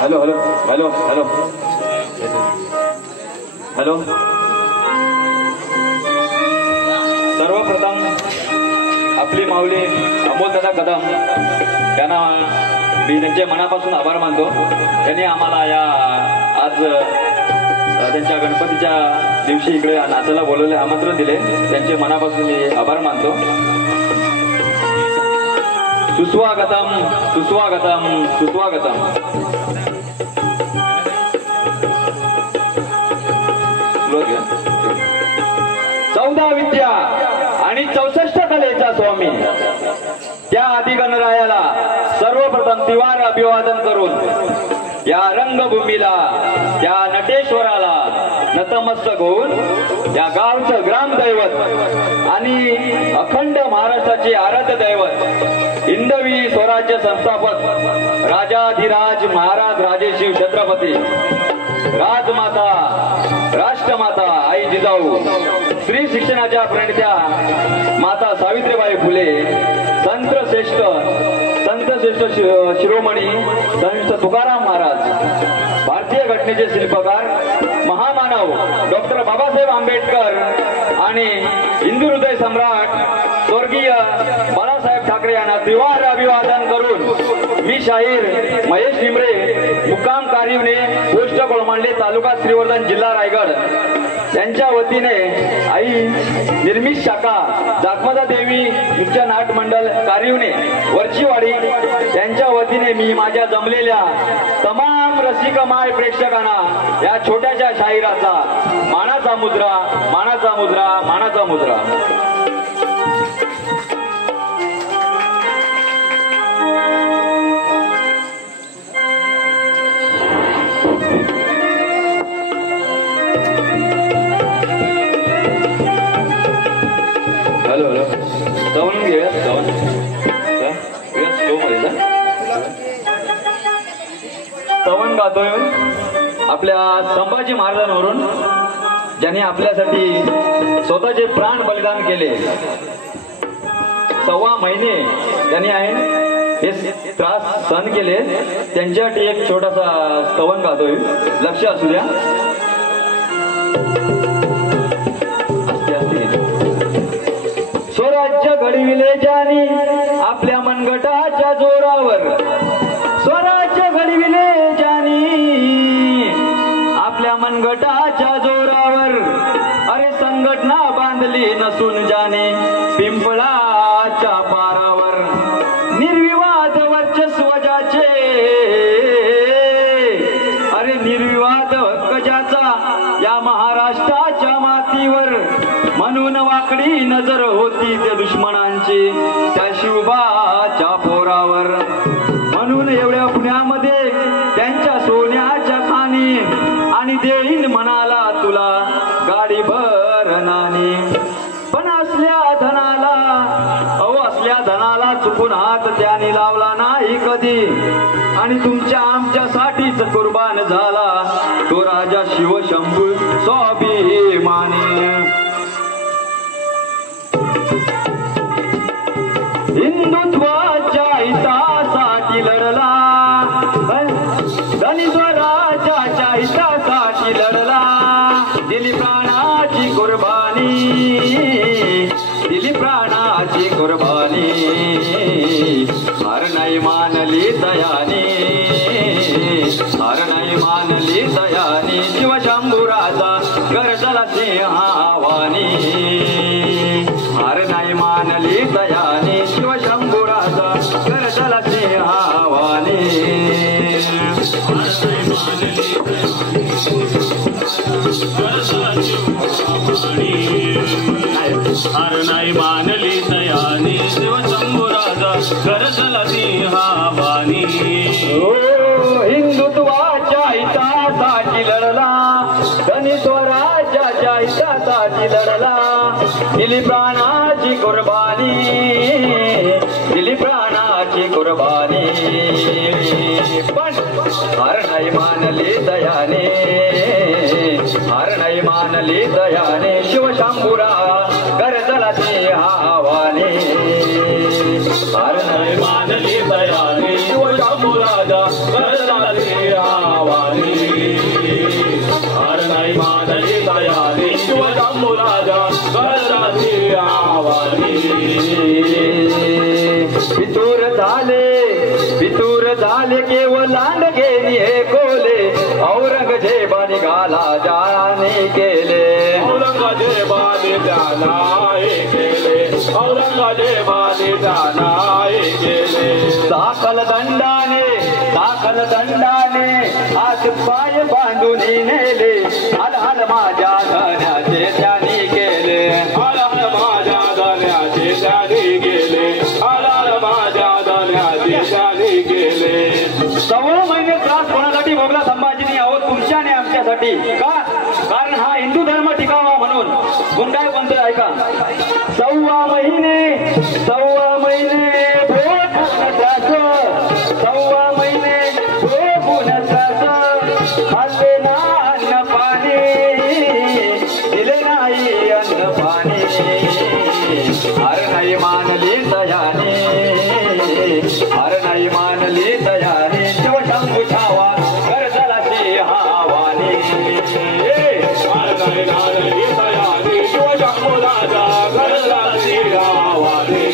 Hello hello hello hello hello. सर्वप्रथम आपली माऊली अमोलदादा कदम त्यांना मी त्यांच्या मनापासून आभार मानतो. त्यांनी आम्हाला या आज त्यांच्या गणपतीच्या दिवशी इकडे नाचायला बोलवले, आमंत्रण दिले. त्यांचे मनापासून मी आभार मानतो. सुस्वागतम सुस्वागतम सुस्वागतम. चौदा विद्या आणि 64 कलेचा स्वामी त्या आदिगणरायाला सर्वप्रथम तिवार अभिवादन करून या रंगभूमीला त्या नटेश्वराला नतमस्तक होऊन या गावचं ग्रामदैवत आणि अखंड महाराष्ट्राचे आराध्य दैवत हिंदवी स्वराज्य संस्थापक राजाधिराज महाराज राजेशिव छत्रपती राजमाता राष्ट्रमाता आई जिजाऊ स्त्री शिक्षणाच्या प्रणेत्या माता सावित्रीबाई फुले संत श्रेष्ठ शिरोमणी संत तुकाराम महाराज भारतीय घटनेचे शिल्पकार महामानव डॉक्टर बाबासाहेब आंबेडकर आणि हिंदू हृदय सम्राट स्वर्गीय बाळासाहेब ठाकरे यांना त्रिवार अभिवादन करून मी शाहीर महेश निमरे मुक्काम कारिवणे पोस्ट कोळमांडले तालुका श्रीवर्धन जिल्हा रायगड त्यांच्या वतीने आई निर्मित शाखा दाखमदा देवी नृत्य नाट मंडळ कारिवणे वरचीवाडी त्यांच्या वतीने मी माझ्या जमलेल्या तमाम रसिक माय प्रेक्षकांना या छोट्याशा शाहिराचा मानाचा मुद्रा मानाचा मुद्रा मानाचा मुद्रा. हॅलो हॅलो जाऊन घेऊया जाऊन स्लो मध्ये तवन गातोय आपल्या संभाजी महाराजांवरून ज्यांनी आपल्यासाठी स्वतःचे प्राण बलिदान केले. 6 महिने त्यांनी हे त्रास सहन केले. त्यांच्यासाठी एक छोटासा स्तवन गातोय, लक्ष असू द्या. स्वराज्य घडविले ज्यांनी आपल्या मनगटाच्या जोरावर स्वराज्य घडविले ज्यांनी आपल्या मनगटाच्या जोरावर अरे संघटना बांधली नसून ज्याने पिंपळाच्या पारावर निर्विवाद वर्चस्व वाकडी नजर होती त्या दुश्मनांची त्या शिवबाच्या पोरावर. म्हणून एवढ्या पुण्यामध्ये त्यांच्या सोन्याच्या खाणी आणि देईन म्हणाला तुला गाडी भर नाणी. पण असल्या धनाला चुकून हात त्याने लावला नाही कधी आणि तुमच्या आमच्यासाठीच कुर्बान झाला तो राजा शिवशंभू स्वाभिमानी. हिंदुत्वाच्या हितासाठी लढला धनी स्वराज्याच्या हितासाठी लढला. दिली प्राणाची कुर्बानी दिली प्राणाची कुर्बानी. हार नाही मानली दयाने हार नाही मानली दयाने. शिवशंभू राजा गरजला सिंहावानी. हार नाही मानली दयाने शिवशंभू राजा गरजला सिंहावानी. हार नाही मानली दयाने शिवशंभू राजा गरजला सिंहावानी. हिंदुत्वाच्या हितासाठी लढला धनी स्वराज्याच्या हितासाठी लढला. दिली प्राणाची कुर्बानी दिली प्राणाची कुर्बानी. पण हार नाही मानली दयाने हार नाही मानली दयाने शिवशंभूरा गरजला सिंहावानी. हार नाही मानली दयाने शिवशंभू राजा गरजला सिंहावानी. हार नाही मानली दयाने शिवशंभू राजा गरजला सिंहावानी. पितूर झाले केवळ लांडगे हे कोले औरंगजेबाने गाला जाने केले. औरंगजेबाने त्याला हे केले औरंगजेबाने त्याला हे केले. दाखल दंडाने हात पाय बांधून नेले. हल हल माझ्या धन्याचे त्याने केले. हल हल माझ्या धन्याचे त्याने गेले. हल हल माझ्या धन्याचे त्याने गेले. 6 महिने त्रास कोणासाठी भोगला संभाजीने आहोत तुमच्या आणि आमच्यासाठी. का? कारण हा हिंदू धर्म टिकावा म्हणून. कोण काय म्हणतोय ऐका. 6 महिने भोगून त्रास 6 महिने भोगून त्रास. खाल्ले ना अन्न पाणी दिले नाही अन्न पाणी. हार नाही मानली दयाने हार नाही मानली दयाने शिवशंभू छावा गरजला सिंहावानी. हार नाही मानली दयाने शिवशंभू राजा गरजला सिंहावानी.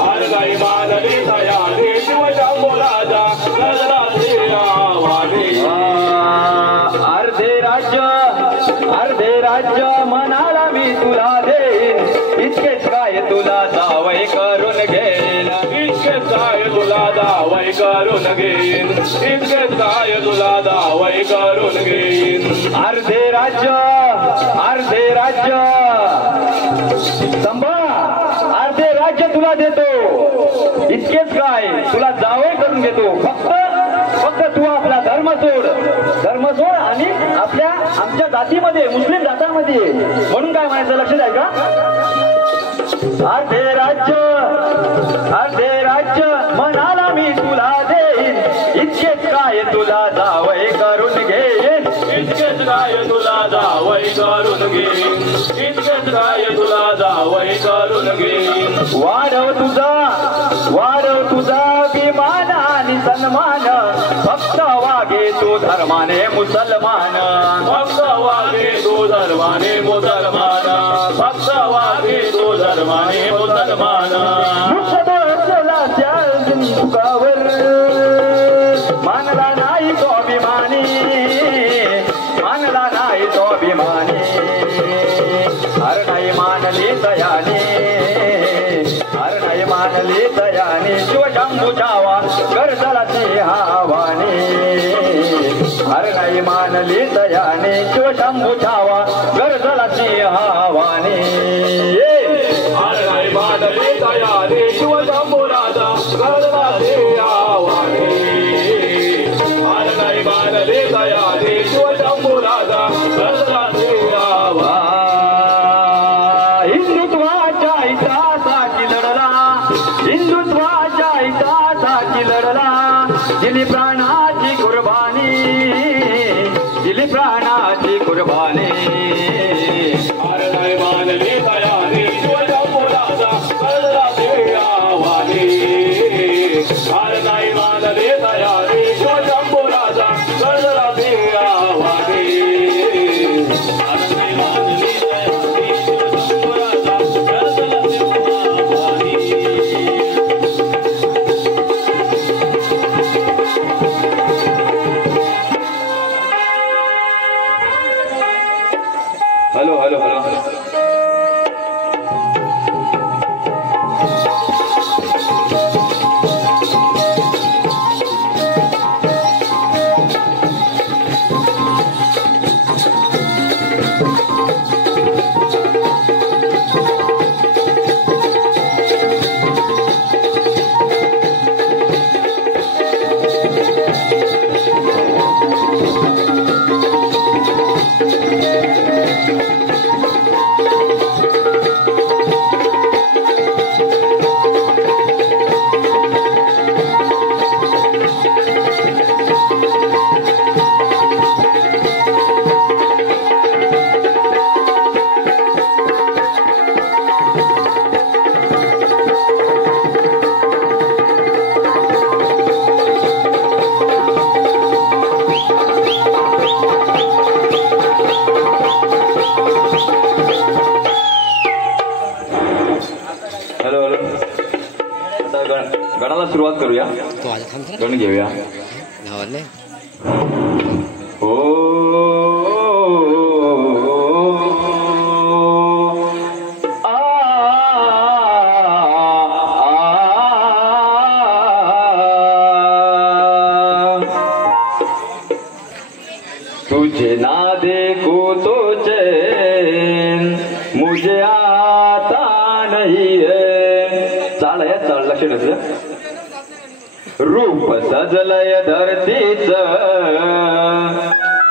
हार नाही मानली दयाने शिवशंभू राजा गरजला सिंहावानी. अर्धे राज्य म्हणाला मी तुला देईन इतकेच काय तुला जावई करून घेईन. इतकेच काय तुला दावई करून घेईन. इतकेच काय तुला दावई करून घेईन. अर्धे राज्य संभा अर्धे राज्य तुला देतो इतकेच काय तुला जावई करून घेतो. फक्त तू आपला धर्म सोड आणि आमच्या जातीमध्ये मुस्लिम जातामध्ये म्हणून काय म्हणायचं लक्षात आहे का. अर्धे राज्य म्हणाला मी तुला देईन इतकेच काय तुला जावई करून घेईन. इतकेच काय तुला जावई करून घेईन. इतकेच काय तुला जावई करून घेईन. वाढव तुझा अभिमान आणि सन्मान फक्त वागे तू धर्माने मुसलमान. फक्त वागे तू धर्माने मुसलमान. फक्त वागे तू धर्माने मुसलमान. मुखावर मानला नाही तो अभिमानी मानला नाही तो अभिमानी. हर नाही मानली दयाने हर नाही मानली दयाने शिवशंभू छावा गरजला सिंहावानी. हर नाही मानली दयाने शिवशंभू छावा गरजला सिंहावानी. गणराजे आवाने आरलाई बांधले दयाने शिवशंभूराजा गणराजे आवा हिंदुत्वाच्या हितासाठी लढला हिंदुत्वाच्या हितासाठी लढला दिली प्राणाची कुर्बानी दिली प्राणाची कुर्बानी आरलाई बांधले दयाने शिवशंभूराजा गणराजे आवाने आरलाई बांधले दयाने शिवशंभूराजा गणराजे आवाने आरलाई बांधले दयाने शिवशंभूराजा गणराजे आवाने hello hello hello hello hello आता गणाला सुरुवात करूया तो आज थांबतो ना गण घेऊया गावातले ओ तुझे ना देखो तो चैन मुझे आता नहीं है चाल आहे चाल लक्ष ठेव रूप सजलय धरतीच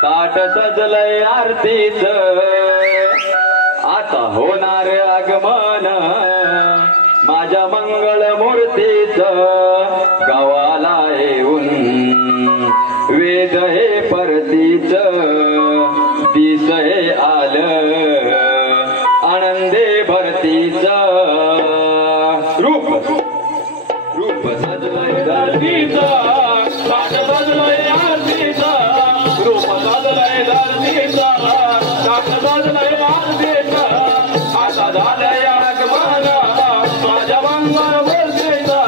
ताट सजलय आरतीच आता होणार आगमन माझ्या मंगळ मूर्तीच गावाला येऊन वेद हे परतीच दिस हे आलं आनंदे भरतीच रूप रूप सजलय धरतीचा ताट सजलय आरतीचा रूप सजलय धरतीचा ताट सजलय आरतीचा आता झालंय आगमन माझ्या मंगळ मूर्तीचा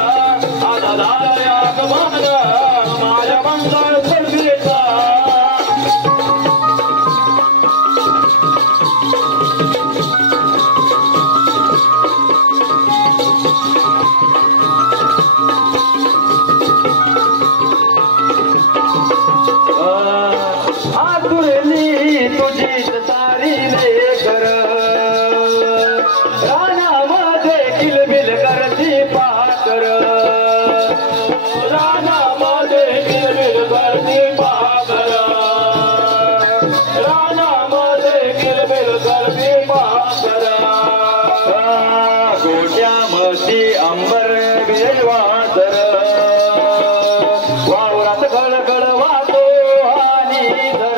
आता झालंय आगमन माझ्या मंगळ मूर्तीचा आतुरली तुझीच सारी लेकर रानामध्ये किलबिल करती पाकर रानामध्ये किलबिल करती पाकर रानामध्ये किलबिल करती पाकर गोट्यामती अंबर विवादर वावरात गळगळ वातो आणि धर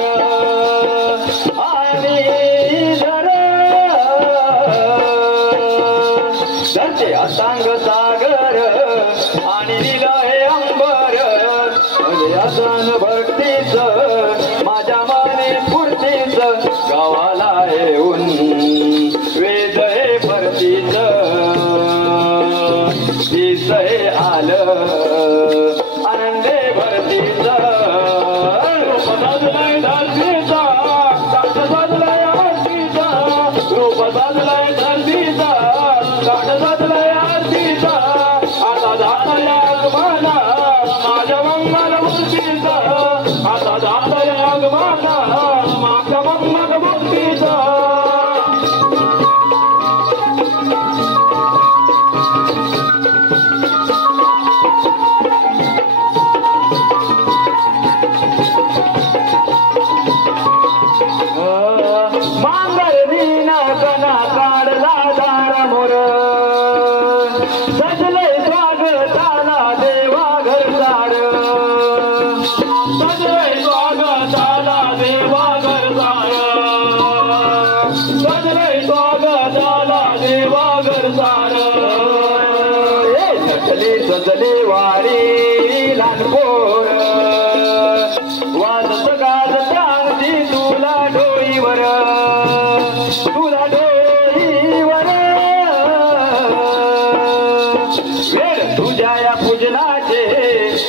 धरते असांग सागर आणि निलय अंबर असन भक्तीच माझ्या माने पूर्तीच गावाला येऊन वेद हे भरतीच दिस हे आलं आनंदे भरतीच रूप सजलय धरतीचा ताट सजलय आरतीचा रूप सजलय धरतीचा ताट सजलय आरतीचा आता झालंय आगमन माझ्या मंगल मूर्तीचा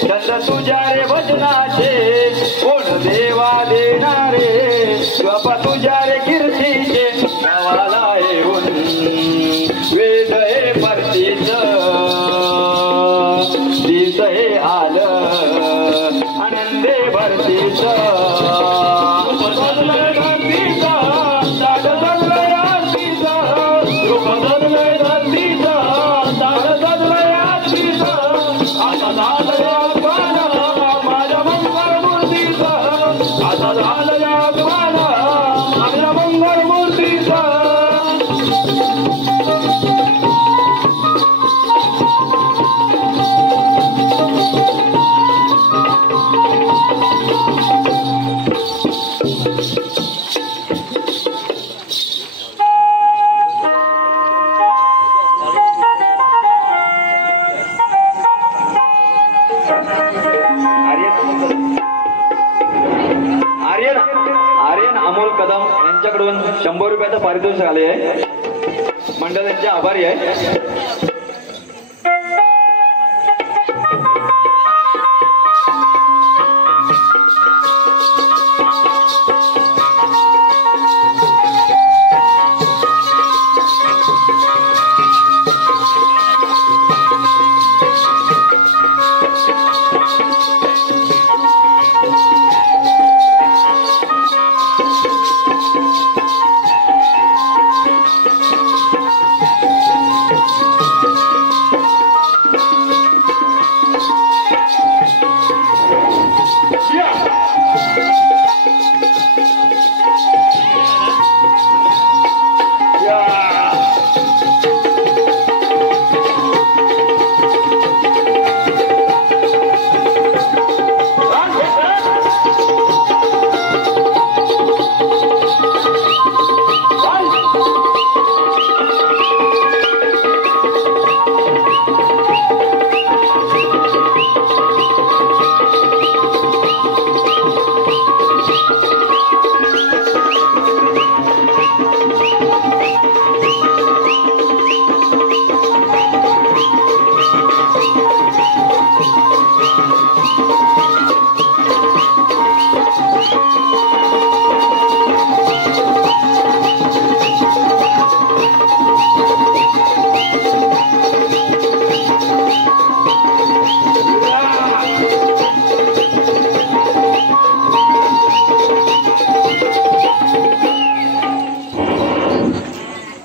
छंद तुझ्या रे भजनाचे कोण देवा देणारे बापा तुझ्या रे कीर्तीचे गावाला येऊन वेद हे परतीच दिस हे आलं आनंदे भरतीच आर्यन अमोल कदम यांच्याकडून 100 रुपयाचं पारितोषिक आले आहे. मंडळ यांचे आभारी आहे.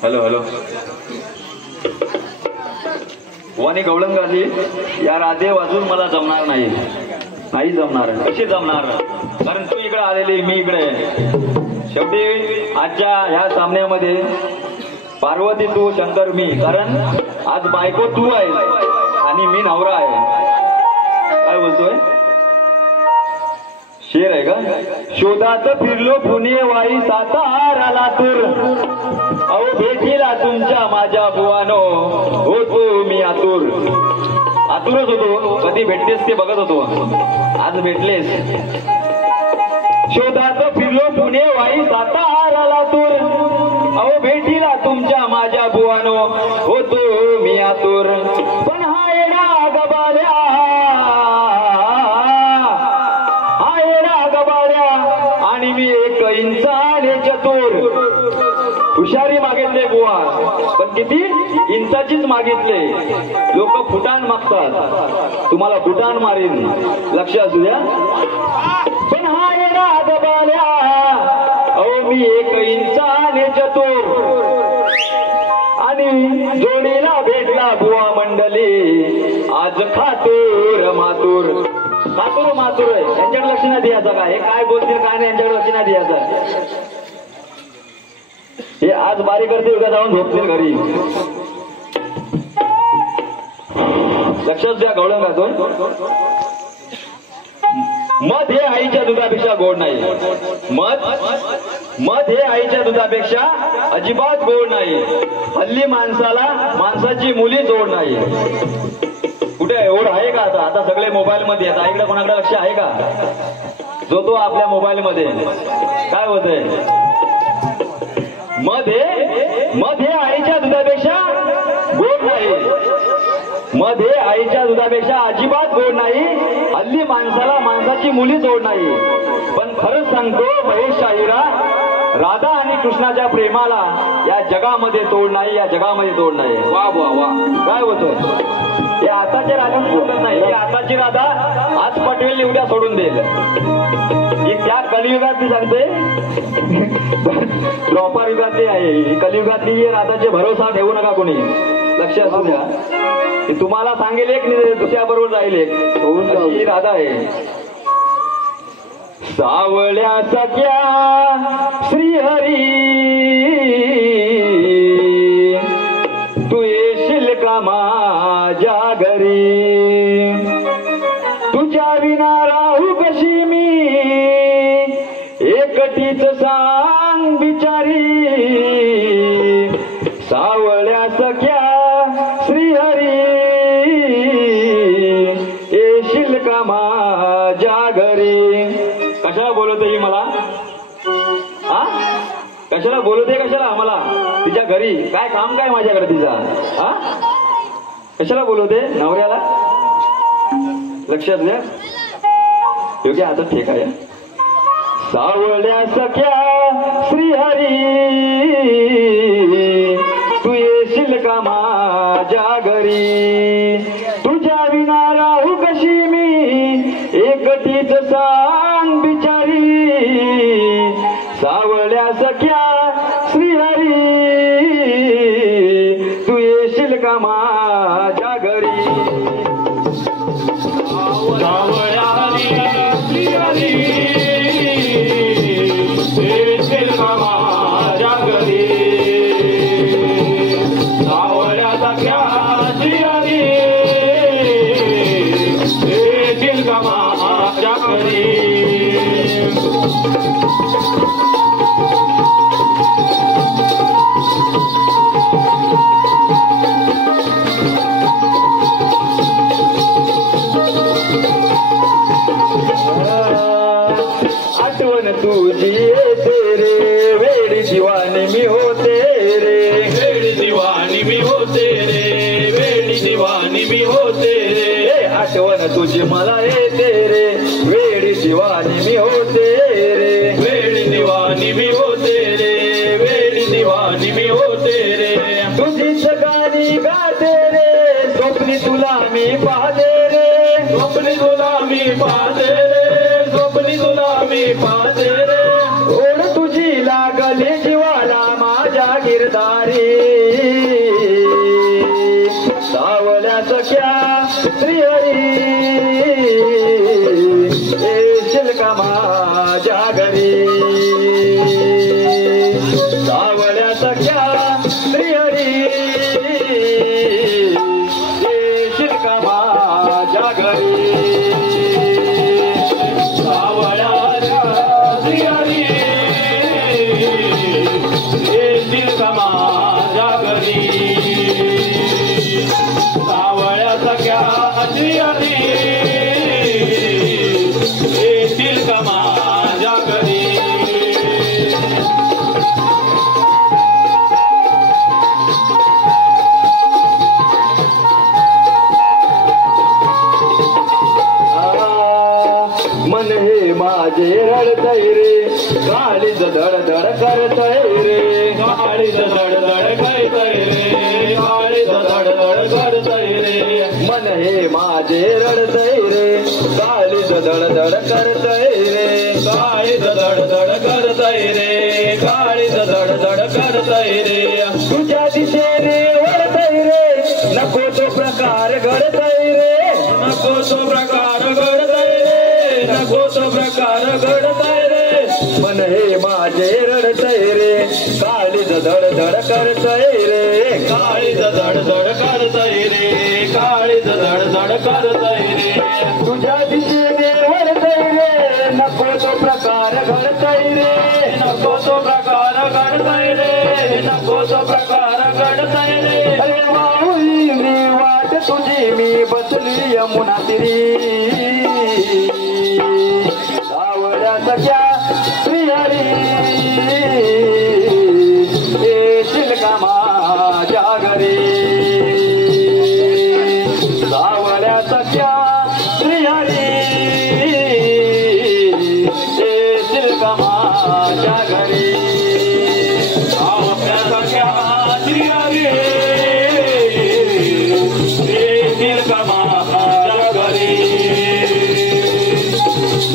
हॅलो हॅलो वाणी गवळण आली. या राधे वाजून मला जमणार नाही. नाही जमणार. कशी जमणार? कारण तू इकडे आलेली मी इकडे. शेवटी आजच्या ह्या सामन्यामध्ये पार्वती तू शंकर मी. कारण आज बायको तू आहे आणि मी नवरा आहे. काय बोलतोय? शेर आहे का? शोधात फिरलो पुणे वाई सातारा लातूर अहो भेटीला तुमच्या माझ्या बुवानो होतो मी आतुर. आतुरच होतो. कधी भेटतेस ते बघत होतो. आज भेटलेस. शोधात फिरलो पुणे वाई सातारा लातूर अहो भेटीला तुमच्या माझ्या बुवानो होतो मी आतुर. पण हा येडा गबाड्या आणि मी 1 इंचाने चतुर. हुशारी मागितले बुवा पण किती इंचाचीच मागितले. लोक फुटाण मागतात. तुम्हाला फुटाण मारीन. लक्ष असू द्या. पण हा येडा गबाड्या अहो मी 1 इंचाने चतुर आणि जोडीला भेटला बुवा मंडळी आज खातूर मातूर. मातूर मातूर आहे. यांच्याकडे लक्ष नाही द्यायचं का? हे काय बोलतील काय नाही यांच्याकडे लक्ष नाही द्यायचं. हे आज बारी करते उद्या जाऊन झोपतील घरी. लक्षात द्या. गवळण गातोय. मध हे आईच्या दुधापेक्षा गोड नाही. मध हे आईच्या दुधापेक्षा अजिबात गोड नाही. हल्ली माणसाची मुली जोड नाही. कुठे ओढ आहे का? आता सगळे मोबाईल मध्ये आहेत. आईकडे कोणाकडे लक्ष आहे का? जो तो आपल्या मोबाईल मध्ये. काय होतंय? मध हे आईच्या दुधापेक्षा गोड नाही. मध हे आईच्या दुधापेक्षा अजिबात गोड नाही. राधाची मुली जोड नाही. पण खरंच सांगतो महेश शाहिरा, राधा आणि कृष्णाच्या प्रेमाला या जगामध्ये तोड नाही, या जगामध्ये तोड नाही. वा वा वा. काय होतं हे आताचे राजा सोडत नाही. ही आताची राधा आज पटवेल उद्या सोडून देईल. ही त्या कलियुगातली सांगते, द्वापार युगातली आहे. ही कलियुगातली राधाचे भरोसा ठेवू नका कोणी. लक्ष असू द्या. ही तुम्हाला सांगेल एक, दुसऱ्या बरोबर जाईल एक. ही राधा आहे. सावळ्या सख्या श्रीहरी, तू येशील का माझ्या घरी? तुझ्या विना राहू कशी मी, एकटीच सांग बिचारी. सावळ्या सख्या श्रीहरी, येशील का माझ्या घरी? कशाला बोलवते ही मला? हा कशाला बोलवते? कशाला मला तिच्या घरी? काय काम काय माझ्याकडे तिचा? हा कशाला बोलवते नवऱ्याला? लक्षात घ्या. योग्य आता ठीक आहे. सावळ्या सख्या श्रीहरी, तू येशील का माझ्या घरी? तुझ्या विना राहू कशी मी, एकटीच सांग बिचारी. सावळ्या सख्या श्रीहरी, तू येशील का माझ्या घरी? सावळ्या श्रीहरी, येशील का माझ्या घरी? सावळ्या सख्या श्रीहरी, येशील का माझ्या घरी? आठवण तुझी येते रे, वेडी दिवानी मी होते रे. वेडी दिवानी मी होते रे, वेडी दिवानी मी होते रे. आठवण तुझी मला येते रे, वेडी दिवानी मी होते रे. वेडी दिवानी मी होते रे, वेडी दिवानी मी होते रे. तुझीच गाणी गाते रे, स्वप्नी तुला मी पाहते रे. स्वप्नी तुला मी पाहते रे, स्वप्नी तुला मी पाहते रे. ओढ तुझी लागली जीवाला माझ्या गिरदारी. सावळ्या सख्या श्रीहरी, येशील का माझ्या घरी? सावळ्या सख्या श्रीहरी, येशील का माझ्या घरी? सावळ्या श्रीहरी, येशील का माझ्या घरी? सावळ्या सख्या श्रीहरी, येशील का माझ्या घरी? मन हे माझे रडतय रे, काळीज धडधड करतय रे. काळीज धडधड करतय रे, काळीज धडधड करतय रे. मन हे माझे रडतय रे, काळीज धडधड करतय रे. काळीज धडधड करतय रे, काळीज धडधड करतय रे. तुझ्या दिशेने वळतय रे, नको तो प्रकार घडतय रे. नको तो प्रकार घडतय रे, नको तो प्रकार घडतय रे. मन हे माझे रडतय रे, काळीज धडधड करतय रे. काळीज धडधड करतय रे, काळीज धडधड करतय रे. तुझ्या दिशेने वळतय रे, नको तो प्रकार घडतय रे. नको तो प्रकार घडतय रे, नको तो प्रकार घडतय रे. अरे माऊली वाट तुझी मी बसली यमुना तिरी. सावळ्या सख्या श्रीहरी, येशील का माझ्या घरी? सावळ्या सख्या श्रीहरी, माझ्या घरी सावळ्यासारख्या श्रीहरी येतील का माझ्या घरी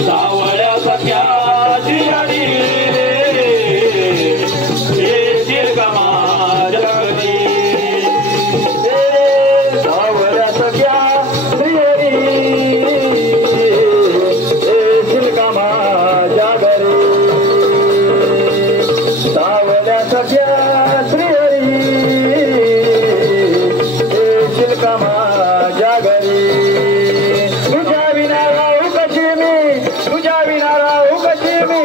सावळ्यासारख्या श्रीहरी येतील का माझ्या घरी सावळ्या सख्या श्रीहरी येशील का माझ्या घरी सावळ्या सख्या श्रीहरी येशील का माझ्या घरी तुझ्या विना राहू कशी मी तुझ्या विना राहू कशी मी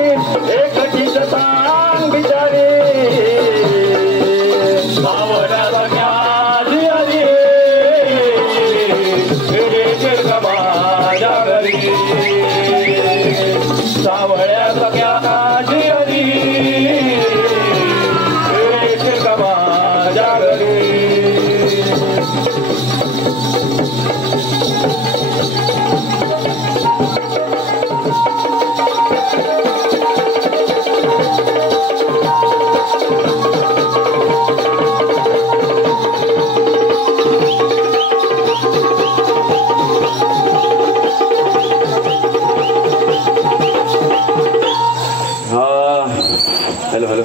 एकटीच सांग बिचारी सावळ्यासारख्या श्रीहरी येतील का माझ्या घरी सावळ्यासारख्या श्रीहरी येतील का माझ्या घरी hello hello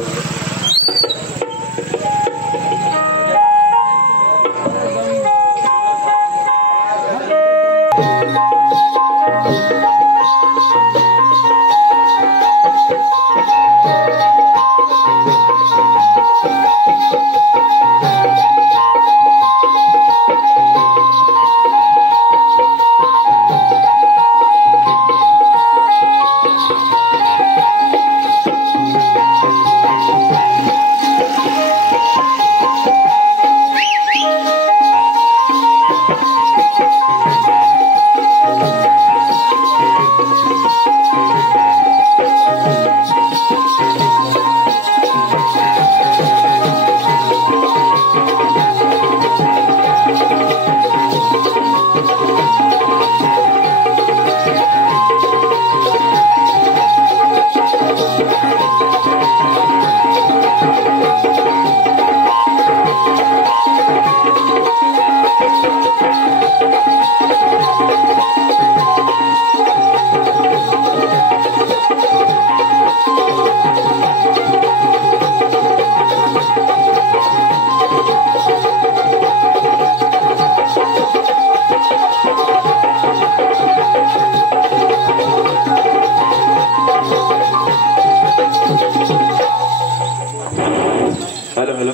hello hello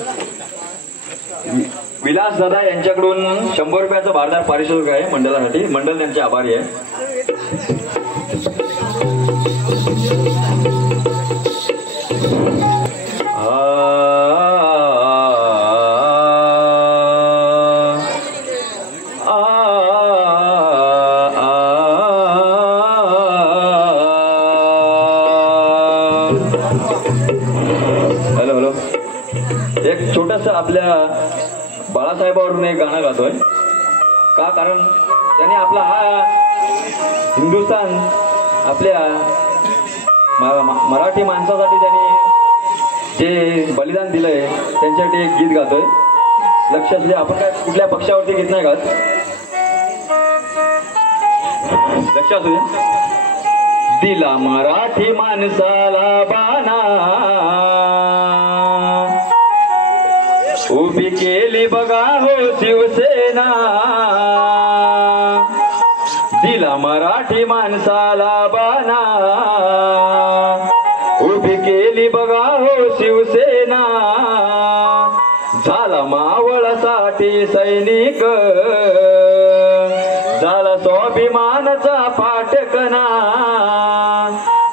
Vilas दादा यांच्याकडून 100 रुपयाचं भारदार पारितोषिक आहे मंडळासाठी. मंडळ त्यांचे आभारी आहे. हॅलो हॅलो एक छोटस आपल्या बाळासाहेबावरून एक गाणं गातोय का कारण त्यांनी आपला हा हिंदुस्थान आपल्या मराठी माणसासाठी त्यांनी जे बलिदान दिलंय त्यांच्यासाठी एक गीत गातोय. लक्षात घ्या आपण काय कुठल्या पक्षावरती गीत नाही गात. लक्षात घ्या. दिला मराठी माणसाला बाणा उभी केली बघा हो शिवसेना. दिला मराठी माणसाला बाणा उभी केली बघा हो शिवसेना. झाला मावळासाठी सैनिक झाला स्वाभिमानाचा पाटकना.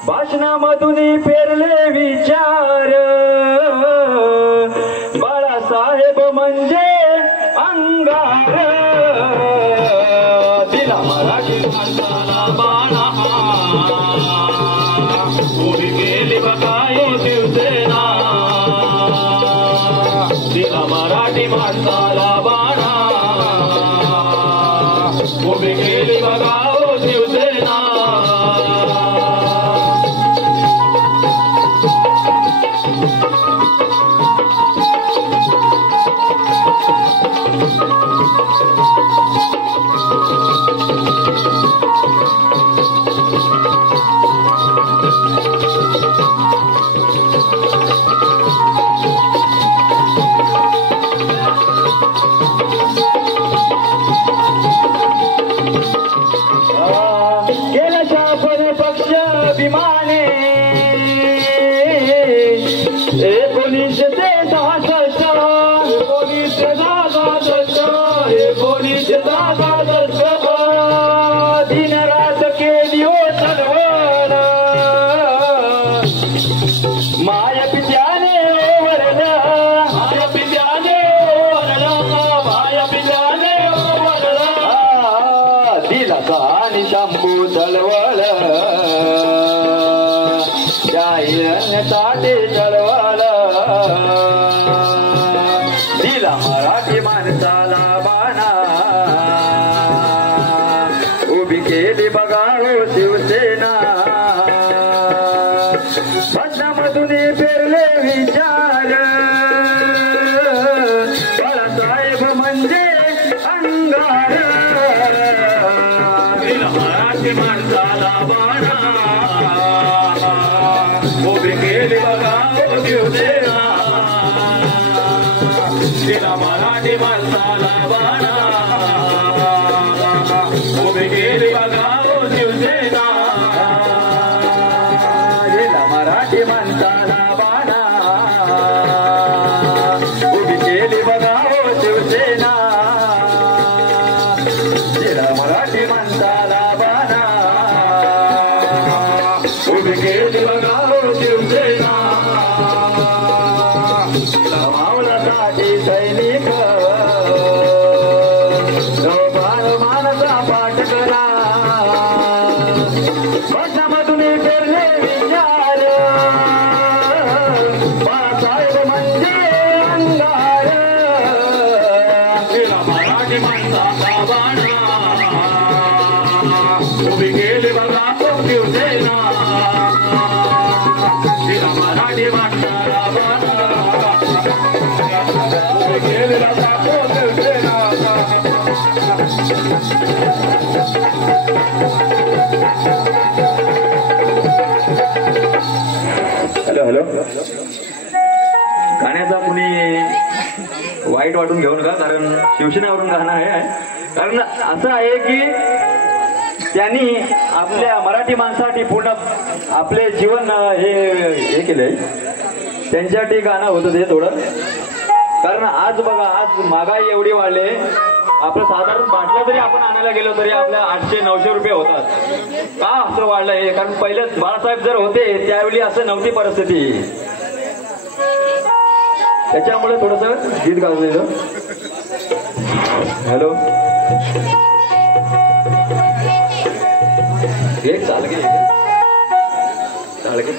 भाषणामधून पेरले विचार बाळासाहेब म्हणजे अंगार. दिला मराठी माणसाला बाणा उभी केली बघा हो शिवसेना. दिला मराठी माणसाला बाणा उभी केली बघा हो शिवसेना. साठी चळवळला दिला मराठी माणसाला बाणा उभी केली बघा हो शिवसेना मधून पेरले विचार बाळासाहेब म्हणजे अंगार मराठी माणसाला बाणा उभी केली बघा हो शिवसेना दिला मराठी माणसाला बाणा उभी केली बघा हो शिवसेना दिला मराठी माणसाला बाणा उभी केली बघा हो शिवसेना दिला मराठी माणसाला बाणा उभी केली बघा हो शिवसेना मावळासाठी सैनिक मानसा पाठ करा मधून पेरले विचार बाळासाहेब म्हणजे अंगार मराठी माणसाचा बाणा उभी केली बघा शिवसेना दिला मराठी माणसाला बाणा उभी केली बघा शिवसेना हॅलो हॅलो गाण्याचा कुणी वाईट वाटून घेऊ नका कारण शिवसेनेवरून गाणं आहे कारण असं आहे की त्यांनी आपल्या मराठी माणसासाठी पूर्ण आपले जीवन हे केलंय त्यांच्यासाठी गाणं होतं ते थोडं कारण आज बघा आज महागाई एवढी वाढली आपलं साधारण बाटला जरी आपण आणायला गेलो तरी आपल्या 800-900 रुपये होतात का असं वाढलं हे कारण पहिले बाळासाहेब जर होते त्यावेळी असं नव्हती परिस्थिती त्याच्यामुळे थोडस गीत गाजलेलं हॅलो एक चाल गे चाल गे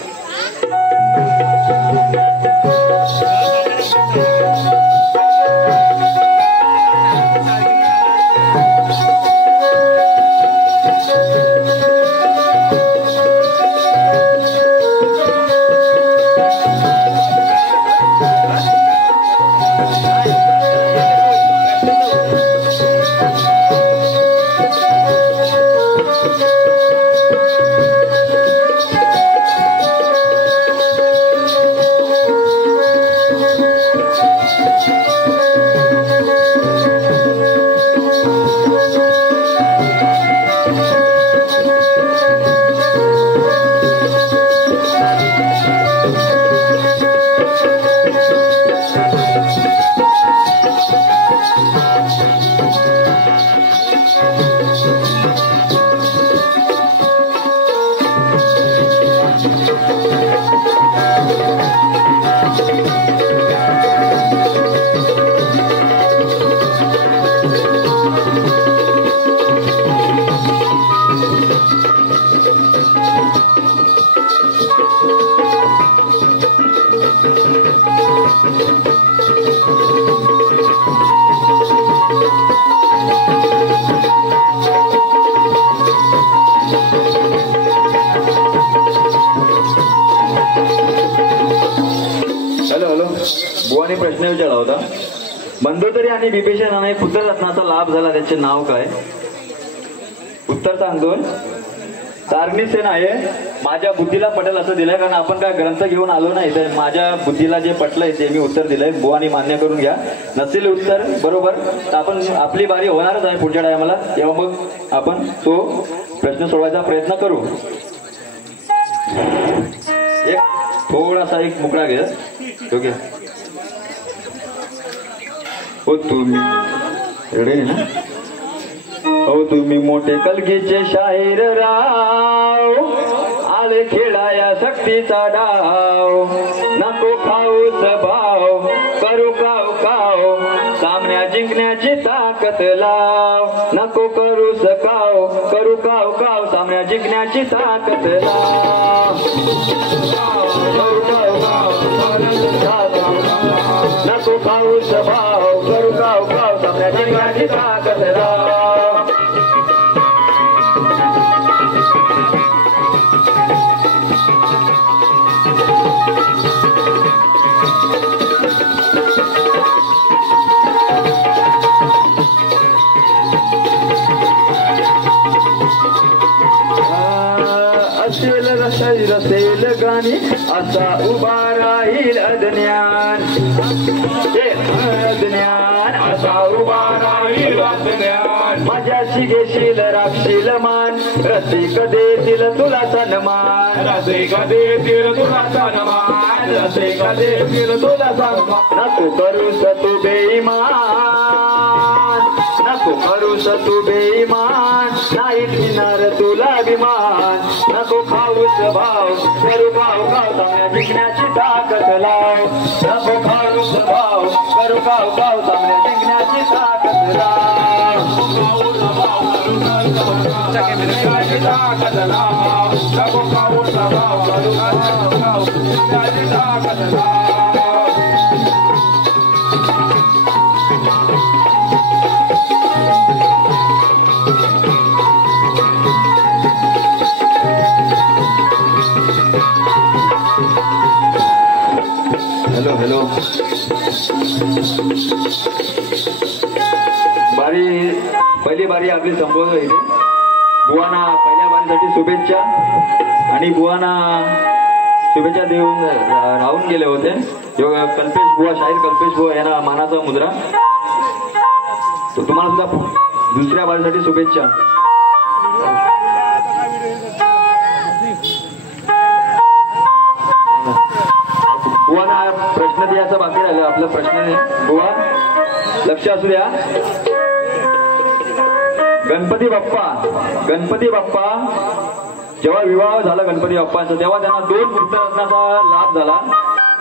बुवाने प्रश्न विचारला होता मंदोदरी आणि बिभीषणाने पुत्ररत्नाचा लाभ झाला त्याचे नाव काय उत्तर सांगतो तारणी सेन आहे माझ्या बुद्धीला पटेल असं दिलंय कारण आपण काय ग्रंथ घेऊन आलो नाही तर माझ्या बुद्धीला जे पटलंय ते मी उत्तर दिलंय बुवानी मान्य करून घ्या नसेल उत्तर बरोबर तर आपण आपली बारी होणारच आहे पुढच्या टायमाला तेव्हा मग आपण तो प्रश्न सोडवायचा प्रयत्न करू एक थोडासा एक मुकळा घे ओके हो तुम्ही एवढे ना हो तुम्ही मोठे कलगीचे शाहीर राव आले खेळाया सक्तीचा डाव नको खाऊच भाव करू काव काव सामन्या जिंकण्याची ताकद लाव नको करू सकाव करू काव काव सामन्या जिंकण्याची ताकद लाव. नको खाऊस भाव करू गाव गाव सामन्या जिंकण्याची ताकद लाव. असेल रसेल रसेल गाणी असा उभा राहील अज्ञान. अज्ञान असा उभा राहील अज्ञान. माझ्याशी घेशील राखशील मान रसिक देतील तुला सन्मान. रसिक देतील तुला सन्मान. रसिक देतील तुला सन्मान. नको करूस तू बेईमान. नको करूस तू बेईमान. नाही देणार तुला अभिमान. नको खाऊस भाव करू गाव गाव सामन्या जिंकण्याची ताकद लाव. नको खाऊस भाव करू गाव गाव सामन्या जिंकण्याची ताकद लाव. नको खाऊस भाव करू गाव जिंकण्याची ताकद लाव. हॅलो हॅलो पहिली बारी आपली संपवत इथे. बुवाना पहिल्या बारीसाठी शुभेच्छा आणि बुवाना शुभेच्छा देऊन राहून गेले होते. कल्पेश बुवा शाहीर कल्पेश बुवा यांना मानाचा मुद्रा. तुम्हाला सुद्धा दुसऱ्या बारीसाठी शुभेच्छा. बुवाना प्रश्न द्यायचा बाकी राहिला. आपला प्रश्न बुवा लक्ष असू द्या. गणपती बाप्पा जेव्हा विवाह झाला गणपती बाप्पांचा तेव्हा त्यांना 2 पुत्ररत्नाचा लाभ झाला.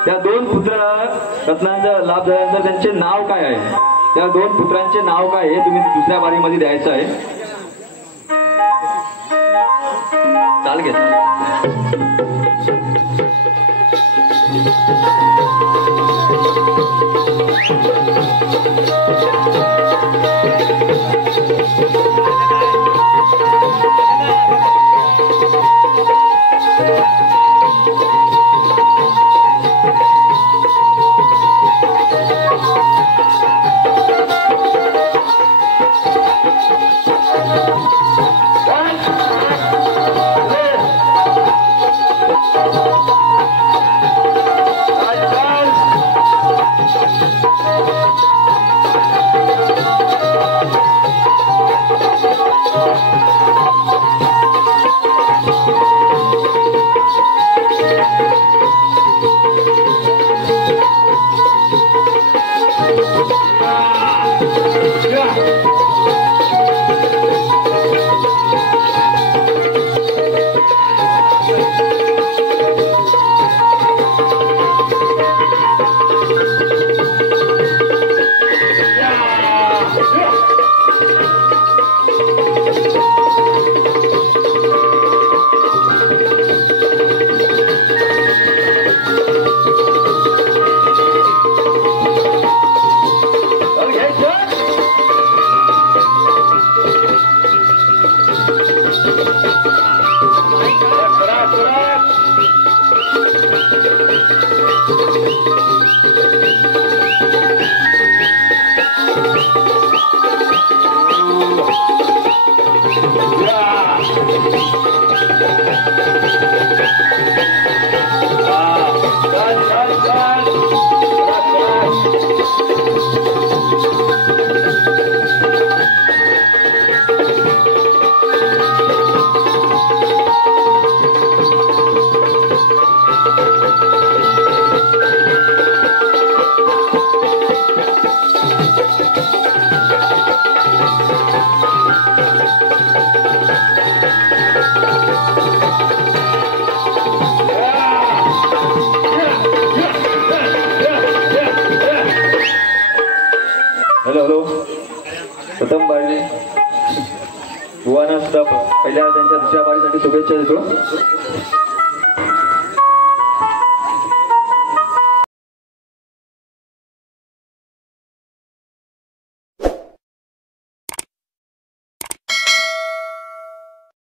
त्या 2 पुत्ररत्नांचा लाभ झाल्यानंतर त्यांचे नाव काय आहे. त्या 2 पुत्रांचे नाव काय हे तुम्ही दुसऱ्या बारीमध्ये द्यायचं आहे. चाल घे. प्रथम बाळले बुवांना सुद्धा पहिल्या त्यांच्या दुसऱ्या बारीसाठी शुभेच्छा देतो.